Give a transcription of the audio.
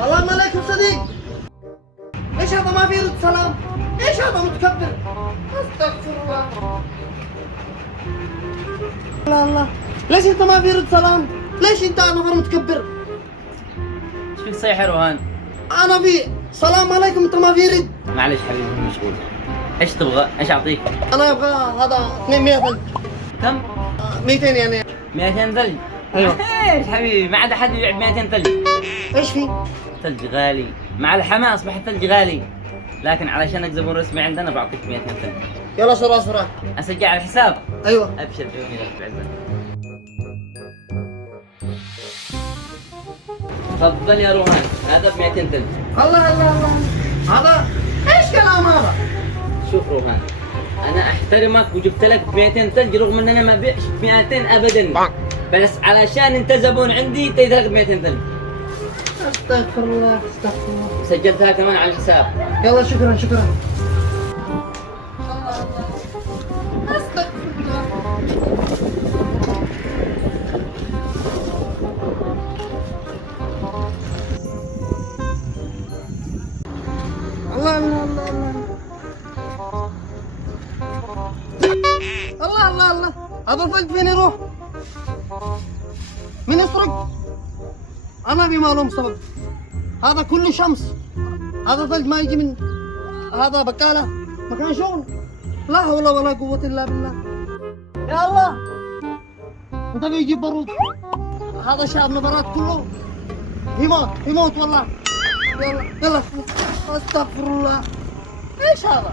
السلام عليكم صديق. ايش هذا ما في رد سلام؟ ايش هذا متكبر؟ استغفر الله. لا الله، ليش انت ما في رد سلام؟ ليش انت نفر متكبر؟ ايش فيك صيح يا روهان؟ انا في سلام عليكم انت ما في رد. معلش حبيبي مشغول. ايش تبغى؟ ايش اعطيك؟ انا ابغى هذا 200 ثلج. كم؟ 200 يعني. 200 ثلج؟ ايوه. ايش حبيبي ما عاد احد يبيع ب 200 ثلج. ايش في؟ ثلج غالي، مع الحماس اصبح الثلج غالي، لكن علشانك زبون رسمي عندنا بعطيك 200 ثلج. يلا اسرع. اسجل على الحساب؟ ايوه. ابشر بعوني لك بعزة. تفضل يا روهان، هذا ب 200 ثلج. الله، هذا ايش كلام هذا؟ شوف روهان، انا احترمك وجبت لك ب 200 ثلج رغم ان انا ما بيعش ب 200 ابدا، بس علشان انت زبون عندي تجي لك ب 200 ثلج. استغفر الله. سجلتها كمان على الحساب. يلا شكرا. الله. استغفر الله. الله. هذا الثلج فين يروح؟ من يسرق؟ أنا في معلوم سبب. هذا كله شمس. هذا ثلج ما يجي من هذا بقالة مكان شغل. لا حول ولا قوة إلا بالله. يا الله، أنت بيجيب بارود. هذا شاب نظرات كله يموت والله. يلا استغفر الله. ايش هذا؟